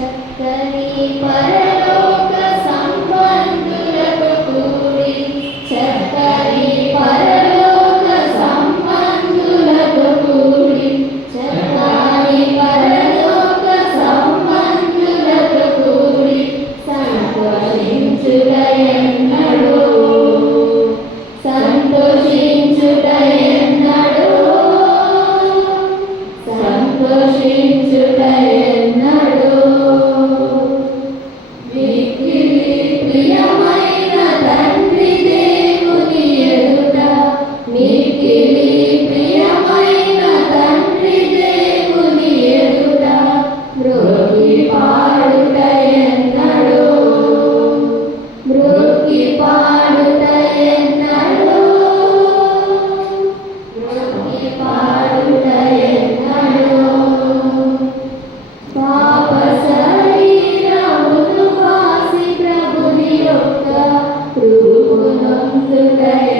சக்கரே பரலோ Amen.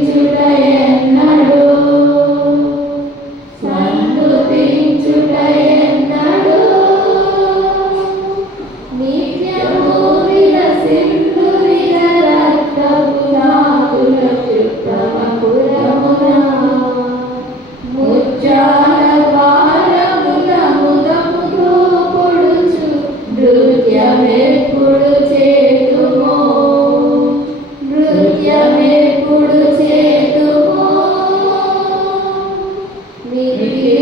May, May